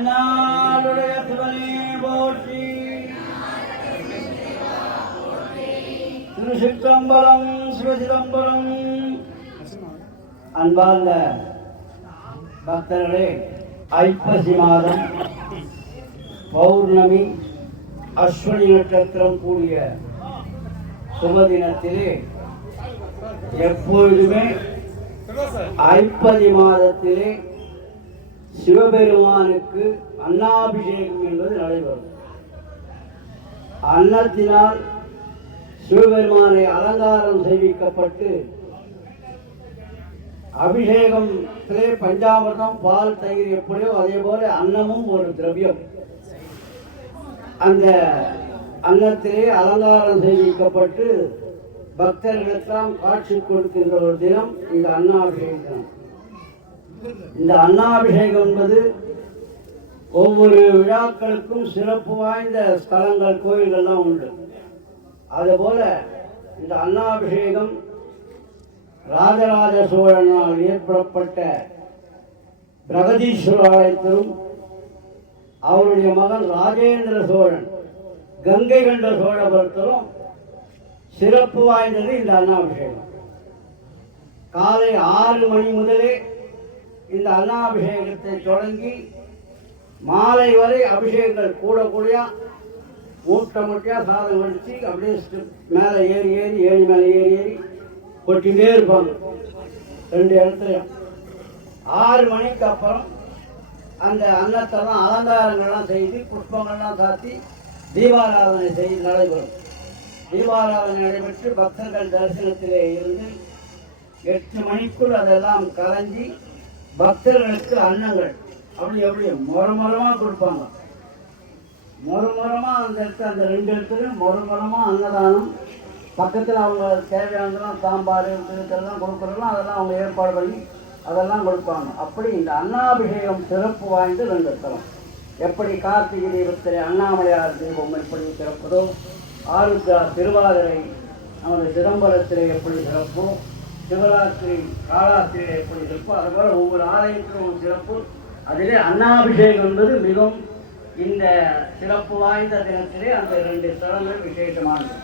தென்னாடுடைய சிவனே போற்றி. திருச்சிற்றம்பலம் சிவசிதம்பரம். அன்பார்ந்த பக்தர்களே, ஐப்பசி மாதம் பௌர்ணமி அஸ்வினி நட்சத்திரம் கூடிய சுபதினத்திலே எப்பொழுதுமே ஐப்பசி மாதத்திலே சிவபெருமானுக்கு அன்னாபிஷேகம் என்பது நடைபெறும். அன்னத்தினால் சிவபெருமானை அலங்காரம் செய்விக்கப்பட்டு அபிஷேகத்திலே பஞ்சாமிர்தம் பால் தயிர் எப்படியோ அதே போல அன்னமும் ஒரு திரவியம். அந்த அன்னத்திலே அலங்காரம் செய்விக்கப்பட்டு பக்தர்களுக்கெல்லாம் காட்சி கொடுக்கின்ற ஒரு தினம் இந்த அன்னாபிஷேகம் தினம். இந்த அன்னாபிஷேகம் என்பது ஒவ்வொரு விழாக்களுக்கும் சிறப்பு வாய்ந்த ஸ்தலங்கள் கோயில்கள்லாம் உண்டு. அதுபோல இந்த அன்னாபிஷேகம் ராஜராஜ சோழனால் ஏற்படப்பட்ட பிரகதீஸ்வர ஆலயத்திலும் அவருடைய மகன் ராஜேந்திர சோழன் கங்கை கண்ட சோழபுரத்திலும் சிறப்பு வாய்ந்தது இந்த அன்னாபிஷேகம். காலை 6 மணி முதலே இந்த அன்னாபிஷேகத்தை தொடங்கி மாலை வரை அபிஷேகங்கள் கூட கூடியா மூட்டை முட்டையா சாதம் வடிச்சு அப்படியே மேலே ஏறி ஏறி மேலே ஏறி கொட்டிகிட்டே இருப்பாங்க 2 இடத்துலையும். 6 மணிக்கு அப்புறம் அந்த அன்னத்தெல்லாம் அலங்காரங்கள்லாம் செய்து புஷ்பங்கள்லாம் சாத்தி தீபாராதனை செய்து நடைபெறும். தீபாராதனை நடைபெற்று பக்தர்கள் தரிசனத்திலே இருந்து 8 மணிக்குள் அதெல்லாம் கலைஞ்சி பக்தர்களுக்கு அன்னங்கள் அப்படி முறமாக கொடுப்பாங்க. முறமாக அந்த இடத்துல அந்த 2 இடத்துலையும் முறமாக அன்னதானம். பக்கத்தில் அவங்க தேவையானதெல்லாம் சாம்பார் இதெல்லாம் கொடுக்குறதெல்லாம் அதெல்லாம் அவங்க ஏற்பாடு பண்ணி அதெல்லாம் கொடுப்பாங்க. அப்படி இந்த அன்னாபிஷேகம் சிறப்பு வாய்ந்த 2 ஸ்தலம். எப்படி கார்த்திகை தீபத்திலே அண்ணாமலையார் தீபம் எப்படி சிறப்பதோ, ஆருத்ரார் திருவாதிரை நமது சிதம்பரத்திலே எப்படி சிறப்போ, சிவராத்திரி காலாத்திரை எப்படி சிறப்போ, அதுபோல் ஒவ்வொரு ஆலயத்திலும் ஒரு சிறப்பு. அதிலே அன்னாபிஷேகம் என்பது மிகவும் இந்த சிறப்பு வாய்ந்த தினத்திலே அந்த 2 ஸ்தலங்கள் விசேஷமானது.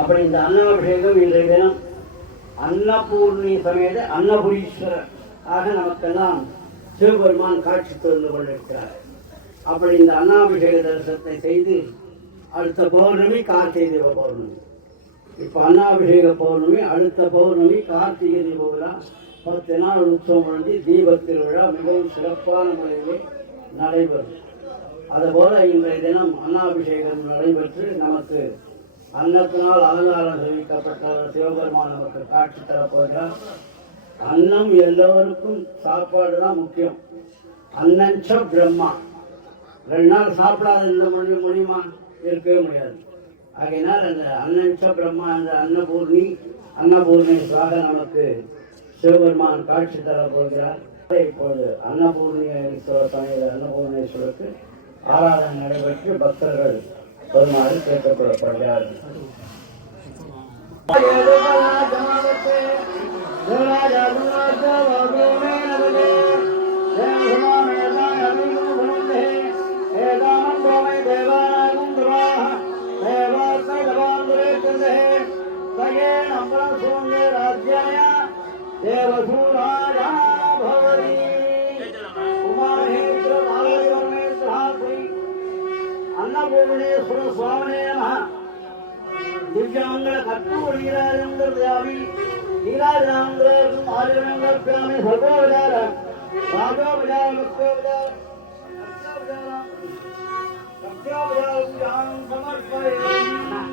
அப்படி இந்த அன்னாபிஷேகம் இன்றைய தினம் அன்னபூர்ணி சமேத அன்னபுரீஸ்வரர் ஆக நமக்கெல்லாம் சிவபெருமான் காட்சி தந்து கொண்டிருக்கிறார். அப்படி இந்த அன்னாபிஷேக தரிசனத்தை செய்து அடுத்த பௌர்ணமி கார்த்திகை தீப பௌர்ணமி. இப்போ அன்னாபிஷேக பௌர்ணமி, அடுத்த பௌர்ணமி கார்த்திகை தீப விழா. 10 நாள் உற்சவம் நடந்து தீபத்திருவிழா மிகவும் சிறப்பான முறையிலே நடைபெறும். அதுபோல இன்றைய தினம் அன்னாபிஷேகம் நடைபெற்று நமக்கு அன்னத்தினால் அலங்காரம் செய்விக்கப்பட்ட சிவபெருமான் நமக்கு காட்சி தரப்போகிறார். அன்னம் எல்லோருக்கும் சாப்பாடு தான் முக்கியம். அன்னஞ்ச பிரம்மா. 2 நாள் சாப்பிடாத இந்த முடியுமா? இருக்கவே முடியாது. ஆகையினால் அந்த அன்னஞ்ச பிரம்மா, அந்த அன்னபூர்ணேஸ்வராக நமக்கு சிவபெருமான் காட்சி தரப்போகிறார். இப்போது அன்னபூர்ணேஸ்வரர் சமேத அன்னபூர்ணேஸ்வருக்கு ஆராதனை நடைபெற்று பக்தர்கள் வருமாறு கேட்கப்படப்படுகிறார்கள். ಅನ್ನಪೂರ್ಣೇಶ್ವರ ಸ್ವಾಮಿನೇ ನಮಃ. ದಿವ್ಯಾಂಗಳ ಕರ್ತೂರಿರಾಜಂದ್ರಯಾಮಿ ನೀರಾಜಾಂಧ್ರಂ ಆರ್ಯನಂದ್ರಪ್ಯಾಮಿ ಸರ್ವೋಪಚಾರ ರಾಜೋಪಚಾರ ಮುಖ್ಯೋಪಚಾರ ಸತ್ಯೋಪಚಾರ ಪೂಜಾಂ ಸಮರ್ಪಯಾಮಿ.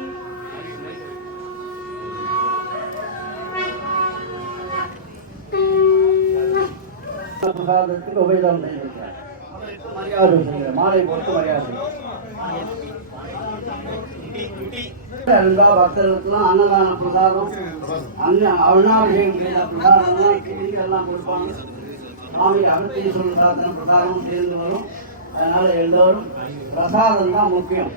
பிரசாதத்துக்கு உபயோகம் செய்திருக்கிறார். மரியாதை செய்கிற மாலை போட்டு மரியாதை பக்தர்களுக்குலாம் அன்னதான பிரசாதம், அண்ணாபிஷேகம் செய்த பிரசாதம் எல்லாம் கொடுப்பாங்க. சுவாமி அகத்தீஸ்வர சாதன பிரசாதமும் சேர்ந்து வரும். அதனால எல்லோரும் பிரசாதம் தான் முக்கியம்.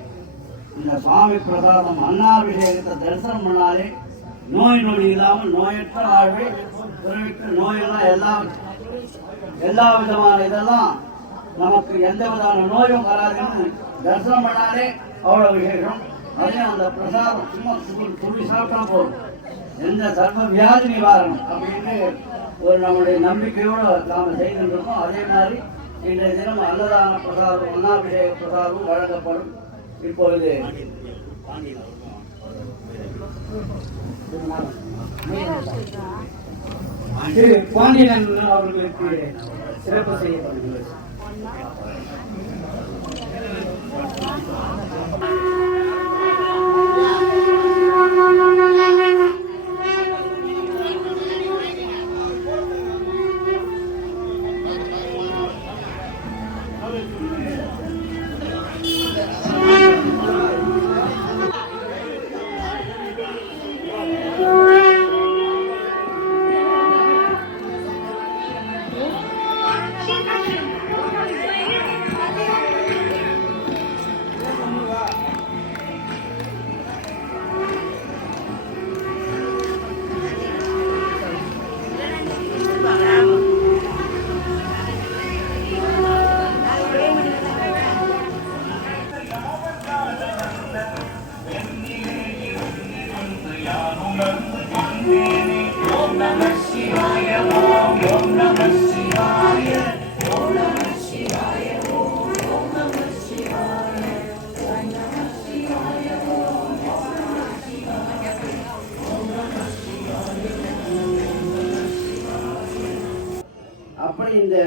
இந்த சுவாமி பிரசாதம் அன்னாபிஷேகத்தை தரிசனம் பண்ணாலே நோய் நொடி இல்லாமல் நோயற்ற வாழ்வை நோயெல்லாம் எல்லா விதமான இதெல்லாம் நமக்கு எந்த விதமான நோயும் வராதுன்னு தரிசனம் பண்ணாலே அவ்வளவு விசேஷம். அதே அந்த பிரசாதம் சும்மா துளி சாப்பிட்டா போதும், எந்த சர்வ வியாதி நிவாரணம் அப்படின்னு ஒரு நம்முடைய நம்பிக்கையோடு நாம் செய்திருக்கோம். அதே மாதிரி இன்றைய தினம் அன்னதான பிரசாதம், அன்னாபிஷேக பிரசாதம் வழங்கப்படும். இப்பொழுது திரு பாண்டியன் அவர்களுக்கு சிறப்பு செய்யப்படுகிறது. அப்படி இந்த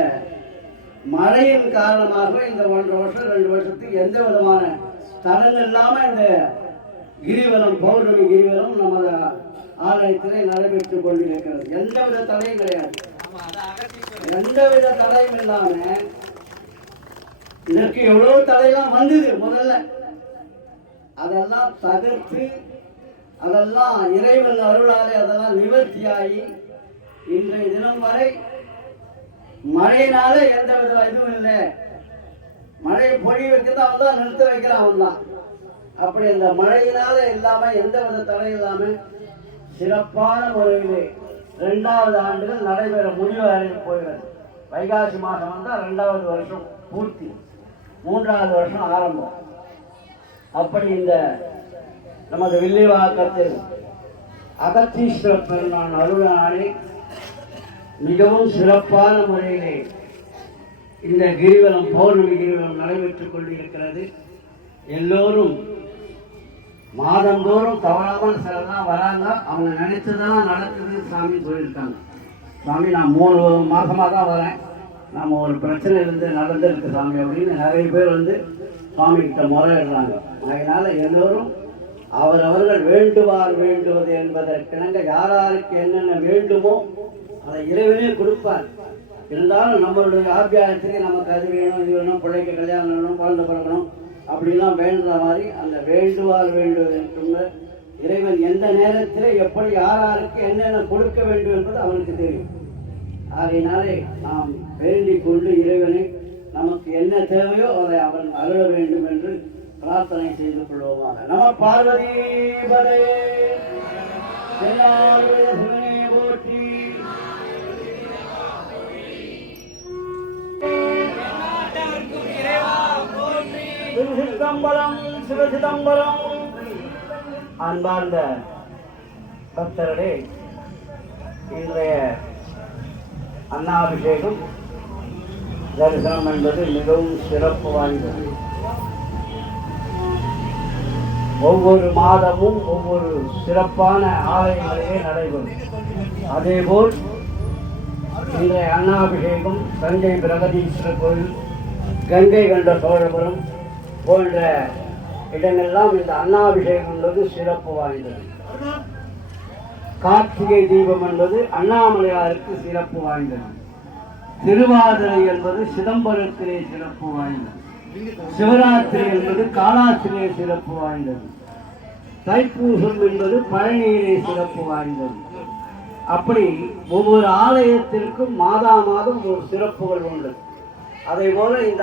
மழையின் காரணமாக இந்த 1.5 வருஷம் 2 வருஷத்துக்கு எந்த விதமான தடங்கள் இல்லாம இந்த கிரிவலம், பௌர்ணமி கிரிவலம் நமது ஆலயத்திலே நடைபெற்றுக் கொண்டிருக்கிறது. எந்தவித தடையும் கிடையாது. எந்தவித தடையும் இல்லாம இதற்கு எவ்வளவு தடையெல்லாம் வந்தது முதல்ல, அதெல்லாம் தவிர்த்து அதெல்லாம் இறைவன் அருளாலே அதெல்லாம் நிவர்த்தியாகி இன்றைய தினம் வரை மழையினால எந்த வித இதுவும் இல்லை. மழையை பொழி வைக்கிறது அவன் தான், நிறுத்த வைக்கிறான் அவன் தான். அப்படி இந்த மழையினால இல்லாம எந்த வித தடை இல்லாம சிறப்பான முறையிலே 2வது ஆண்டுகள் நடைபெற முடிவு போகிறது. வைகாசி மாதம் வந்தால் 2வது வருஷம் பூர்த்தி, 3வது வருஷம் ஆரம்பம். அப்படி இந்த நமது வில்லிவாக்கத்தில் அகத்தீஸ்வரர் பெருமான் அருளாலே மிகவும் சிறப்பான முறையிலே இந்த கிரிவலம், பௌர்ணமி கிரிவலம் நடைபெற்றுக் கொண்டிருக்கிறது. எல்லோரும் மாதந்தோறும் தவறாமல் சிலதான் வராங்க. அவங்க நினைச்சதெல்லாம் நடக்குது சாமி சொல்லியிருக்காங்க. சாமி நான் 3 மாசமாக தான் வரேன், நம்ம ஒரு பிரச்சனை இருந்து நடந்திருக்கு சாமி அப்படின்னு நிறைய பேர் வந்து சாமி கிட்ட முறையிடுறாங்க. அதனால எல்லோரும் அவரவர்கள் வேண்டுவார் வேண்டுவது என்பதற்கிணங்க யாராருக்கு என்னென்ன வேண்டுமோ அதை இறைவனே கொடுப்பார். இருந்தாலும் நம்மளுடைய ஆபியாயத்துக்கு நமக்கு அது வேணும், இது வேணும், பிள்ளைக்கு கல்யாணம் வேணும், குழந்தை பிறக்கணும் அப்படிலாம் வேண்டுற மாதிரி அந்த வேண்டுவார் வேண்டுவது என்று இறைவன் எந்த நேரத்தில் எப்படி யாராருக்கு என்னென்ன கொடுக்க வேண்டும் என்பது அவனுக்கு தெரியும். ஆகையினாலே நாம் வேண்டிக் கொண்டு இறைவனை நமக்கு என்ன தேவையோ அதை அவன் அருள வேண்டும் என்று பிரார்த்தனை செய்து கொள்வோமாக. நம பார்வதி பதையே போற்றி. சிதம்பரம் சிவசிதம்பரம். அன்பார்ந்த பக்தர்களே, இன்றைய அன்னாபிஷேகம் தரிசனம் என்பது மிகவும் சிறப்பு வாய்ந்தது. ஒவ்வொரு மாதமும் ஒவ்வொரு சிறப்பான ஆலயங்களிலே நடைபெறும். அதேபோல் இன்றைய அன்னாபிஷேகம் தஞ்சை பிரகதீஸ்வரர் கோயில், கங்கை கொண்ட சோழபுரம் போன்ற இடங்கள்லாம் இந்த அன்னாபிஷேகம் என்பது சிறப்பு வாய்ந்தது. கார்த்திகை தீபம் என்பது அண்ணாமலையாருக்கு சிறப்பு வாய்ந்தது. திருவாதிரை என்பது சிதம்பரத்திலே சிறப்பு வாய்ந்தது. சிவராத்திரி என்பது காலாஸ்திரியே சிறப்பு வாய்ந்தது. தைப்பூசம் என்பது பழனியிலே சிறப்பு வாய்ந்தது. அப்படி ஒவ்வொரு ஆலயத்திற்கும் மாதா மாதம் ஒரு சிறப்புகள் உண்டு. அதே போல இந்த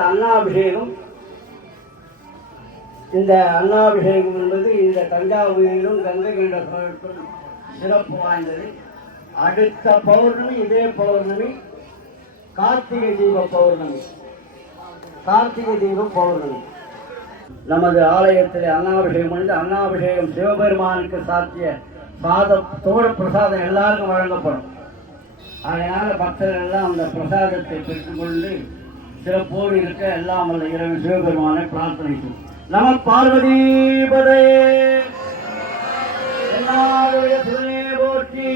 அன்னாபிஷேகம் என்பது இந்த தஞ்சாவூரிலும் கங்கை கொண்ட சோழபுரம் சிறப்பு வாய்ந்தது. அடுத்த பௌர்ணமி இதே பௌர்ணமி கார்த்திகை தீப பௌர்ணமி. கார்த்திகை தீபம் பௌர்ணமி. நமது ஆலயத்தில் அன்னாபிஷேகம் பண்ணி அன்னாபிஷேகம் சிவபெருமானுக்கு சாத்திய சாதத்தோட பிரசாதம் எல்லாருக்கும் வழங்கப்படும். அதனால பக்தர்கள் எல்லாம் அந்த பிரசாதத்தை பெற்றுக்கொண்டு சிறப்போடு இருக்க எல்லாம் வல்ல இறைவன் சிவபெருமானை பிரார்த்தனை செய்யும். நம பார்வதீபதே எல்லாருடைய துணையை போற்றி.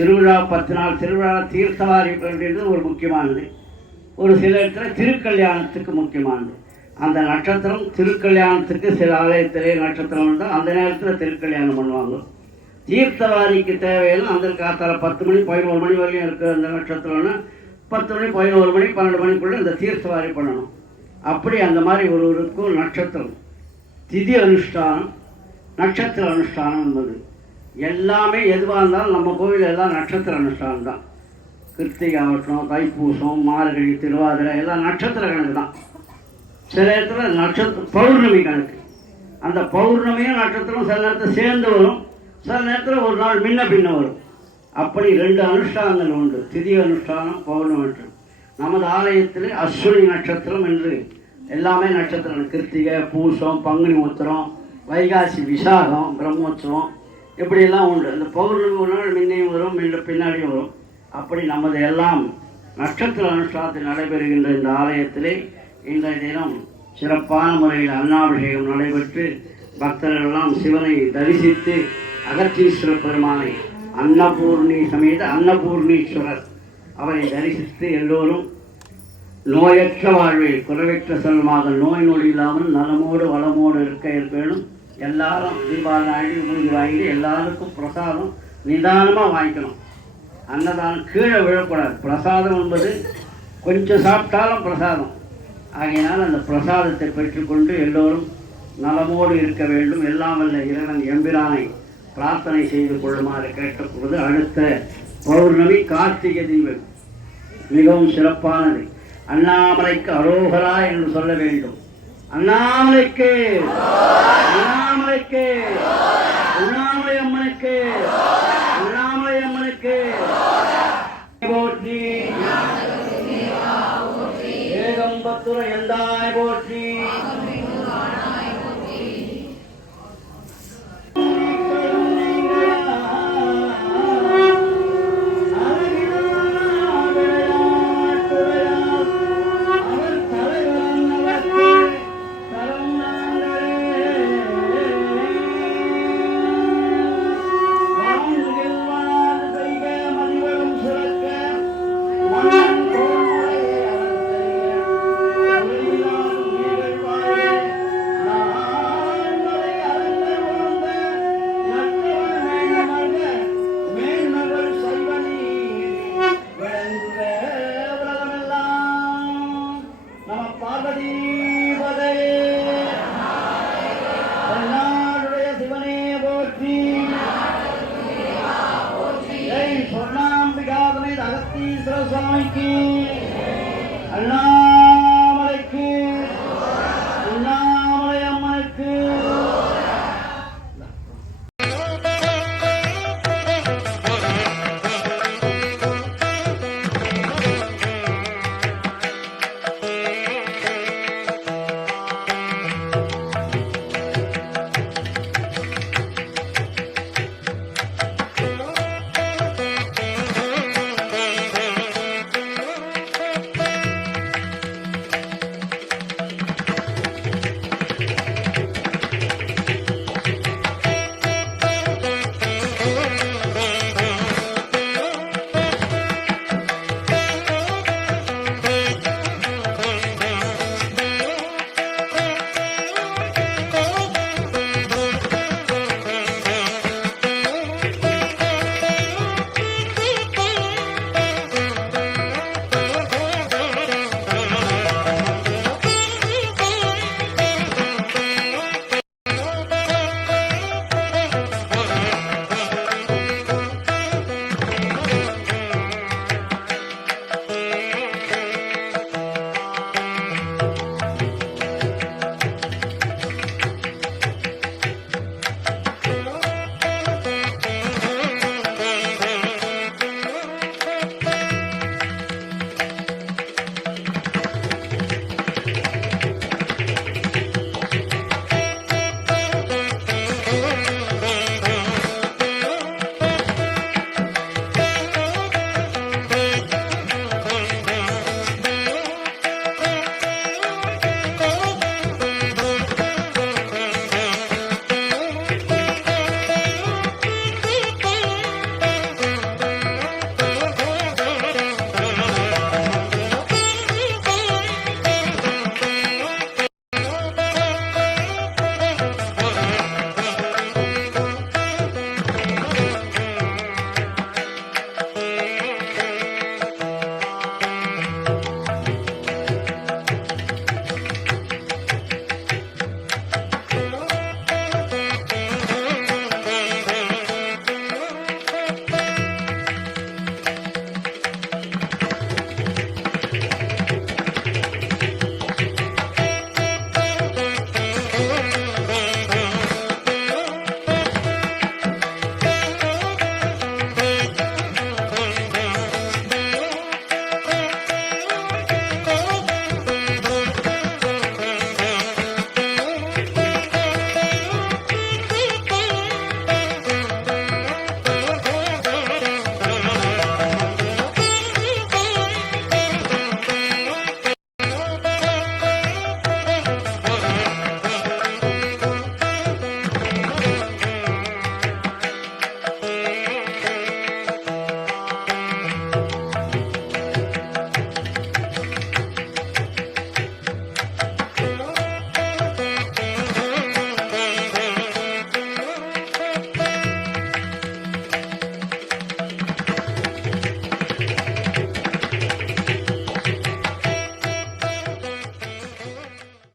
திருவிழா 10 நாள் திருவிழா தீர்த்தவாரி அப்படின்றது ஒரு முக்கியமானது. ஒரு சில இடத்துல திருக்கல்யாணத்துக்கு முக்கியமானது. அந்த நட்சத்திரம் திருக்கல்யாணத்துக்கு சில ஆலயத்திலே நட்சத்திரம் இருந்தால் அந்த நேரத்தில் திருக்கல்யாணம் பண்ணுவாங்க. தீர்த்தவாரிக்கு தேவையெல்லாம் அந்த காத்தால 10 மணி 11 மணி வரையும் இருக்கிற அந்த நட்சத்திரம்னா 10 மணி 11 மணி 12 மணிக்குள்ளே இந்த தீர்த்தவாரி பண்ணணும். அப்படி அந்த மாதிரி ஒருவருக்கும் நட்சத்திரம் திதி அனுஷ்டானம் நட்சத்திர அனுஷ்டானம் என்பது எல்லாமே எதுவாக இருந்தாலும் நம்ம கோவில் எல்லாம் நட்சத்திர அனுஷ்டானம் தான். கிருத்திகை ஆகட்டும், தைப்பூசம், மார்கழி, திருவாதிரை எல்லாம் நட்சத்திர கணக்கு தான். சில இடத்துல நட்சத்திர பௌர்ணமி கணக்கு. அந்த பௌர்ணமியும் நட்சத்திரம் சில நேரத்தில் சேர்ந்து வரும், சில நேரத்தில் ஒரு நாள் முன்ன பின்ன வரும். அப்படி 2 அனுஷ்டானங்கள் உண்டு, திதி அனுஷ்டானம், பௌர்ணமி நட்சத்திரம். நமது ஆலயத்தில் அஸ்வினி நட்சத்திரம் என்று எல்லாமே நட்சத்திரம். கிருத்திகை, பூசம், பங்குனி உத்திரம், வைகாசி, விசாகம், பிரம்மோற்சவம் இப்படியெல்லாம் உண்டு. அந்த பௌர்ணமி ஒரு நாள் முன்னையும் வரும், பின்னாடியும் வரும். அப்படி நமது எல்லாம் நட்சத்திர அனுஷ்டானத்தில் நடைபெறுகின்ற இந்த ஆலயத்திலே இன்றைய தினம் சிறப்பான முறையில் அன்னாபிஷேகம் நடைபெற்று பக்தர்கள் எல்லாம் சிவனை தரிசித்து அகத்தீஸ்வர பெருமானை அன்னபூர்ணி சமேத அன்னபூர்ணீஸ்வரர் அவரை தரிசித்து எல்லோரும் நோயற்ற வாழ்வை குறைவற்ற செல்வமாக நோய் நொடி இல்லாமல் நலமோடு வளமோடு இருக்க வேணும். எல்லாரும் தீபாவளி உறுதி வாங்கி எல்லாருக்கும் பிரசாதம் நிதானமாக வாங்கிக்கணும். அன்னதானம் கீழே விழக்கூடாது. பிரசாதம் என்பது கொஞ்சம் சாப்பிட்டாலும் பிரசாதம். ஆகையினால் அந்த பிரசாதத்தை பெற்றுக்கொண்டு எல்லோரும் நலமோடு இருக்க வேண்டும். எல்லாம் வல்ல இறைவன் எம்பிரானை பிரார்த்தனை செய்து கொள்ளுமாறு கேட்டபொழுது அடுத்த பௌர்ணமி கார்த்திகை தீபம் மிகவும் சிறப்பானது. அண்ணாமலைக்கு அரோகரா என்று சொல்ல வேண்டும். அண்ணாமலைக்கு, அண்ணாமலைக்கு, அண்ணாமலை அம்மனுக்கு, அண்ணாமலை அம்மனுக்கு போற்றி. ஏகம்பத்துர எந்தாய் போற்றி. Swami ki